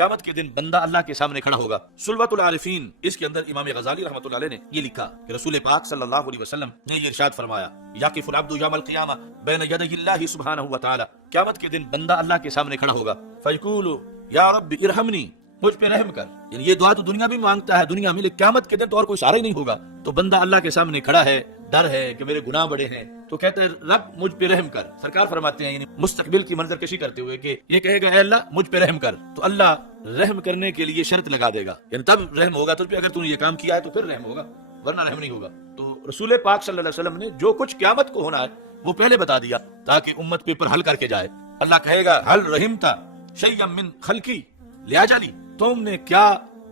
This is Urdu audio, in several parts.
قیامت کے دن بندہ اللہ کے سامنے کھڑا ہوگا. سلوۃ العارفین اس کے اندر امام غزالی رحمۃ اللہ علیہ نے یہ لکھا کہ رسول پاک صلی اللہ علیہ وسلم نے یہ ارشاد فرمایا یقف العبد یوم القیامہ بین یدی اللہ سبحانہ وتعالی. قیامت کے دن بندہ اللہ کے سامنے کھڑا ہوگا. فیقول یا رب ارحمنی، مجھ پہ رحم کر. یعنی یہ دعا تو دنیا بھی مانگتا ہے دنیا میں، لیکن قیامت کے دن تو اور کوئی سہارا ہی نہیں ہوگا. تو بندہ اللہ کے سامنے کھڑا ہے، ڈر ہے کہ میرے گناہ بڑے ہیں، تو کہتے ہیں رب مجھ پہ رحم کر. سرکار فرماتے ہیں یعنی مستقبل کی منظر کشی کرتے ہوئے کہ یہ کہے گا اے اللہ مجھ پہ رحم کر، تو اللہ رحم کرنے کے لیے شرط لگا دے گا. یعنی تب رحم ہوگا تجھ پہ، اگر تو نے یہ کام کیا ہے تو پھر رحم ہوگا، ورنہ رحم نہیں ہوگا. تو رسول پاک صلی اللہ علیہ وسلم نے جو کچھ قیامت کو ہونا ہے وہ پہلے بتا دیا تاکہ امت کے اوپر حل کر کے جائے. اللہ کہے گا حل رحمتا شیئا من خلقی لیاجلی، تم نے کیا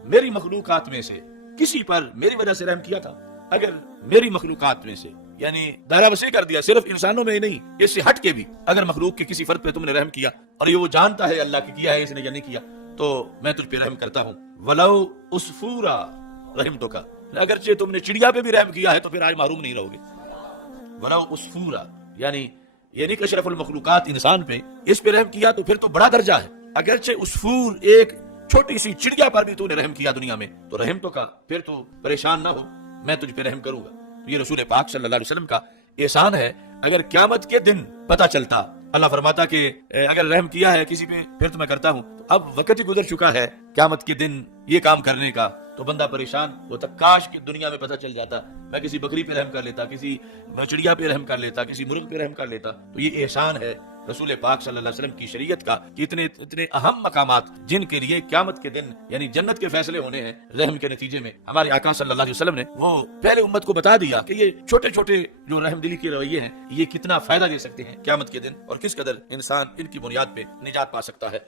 میری مخلوقات میں سے کسی پر میری وجہ سے رحم کیا تھا؟ اگر میری مخلوقات میں سے، یعنی دائرہ وسیع کر دیا، صرف انسانوں میں ہی نہیں، اس سے ہٹ کے بھی اگر مخلوق کے کسی فرد پہ تم نے رحم کیا اور یہ وہ جانتا ہے اللہ کی کیا ہے اس نے یا نہیں کیا، تو میں تجھ پہ رحم کرتا ہوں. ولو عصفورا رحمتک، اگرچہ تم نے چڑیا پہ بھی رحم کیا ہے تو پھر آج محروم نہیں رہو گے. ولو عصفورا یعنی یہ نہیں کہ اشرف المخلوقات انسان پہ اس پہ رحم کیا تو پھر تو بڑا درجہ ہے. اگرچہ عصفور ایک چھوٹی سی چڑیا پر بھی تو نے رحم کیا دنیا میں تو رحم تو کا، پھر تو پریشان نہ ہو، میں تجھ پہ رحم کروں گا. تو یہ رسول پاک صلی اللہ علیہ وسلم کا احسان ہے. اگر قیامت کے دن پتہ چلتا، اللہ فرماتا کہ اگر رحم کیا ہے کسی پہ پھر تو میں کرتا ہوں. تو اب وقت ہی گزر چکا ہے قیامت کے دن یہ کام کرنے کا، تو بندہ پریشان ہوتا. کاش کہ دنیا میں پتہ چل جاتا، میں کسی بکری پہ رحم کر لیتا، کسی چڑیا پہ رحم کر لیتا، کسی مرغ پہ رحم کر لیتا. تو یہ احسان ہے رسول پاک صلی اللہ علیہ وسلم کی شریعت کا کہ اتنے اہم مقامات جن کے لیے قیامت کے دن یعنی جنت کے فیصلے ہونے ہیں رحم کے نتیجے میں، ہمارے آقا صلی اللہ علیہ وسلم نے وہ پہلے امت کو بتا دیا کہ یہ چھوٹے چھوٹے جو رحم دلی کے رویے ہیں یہ کتنا فائدہ دے سکتے ہیں قیامت کے دن، اور کس قدر انسان ان کی بنیاد پہ نجات پا سکتا ہے.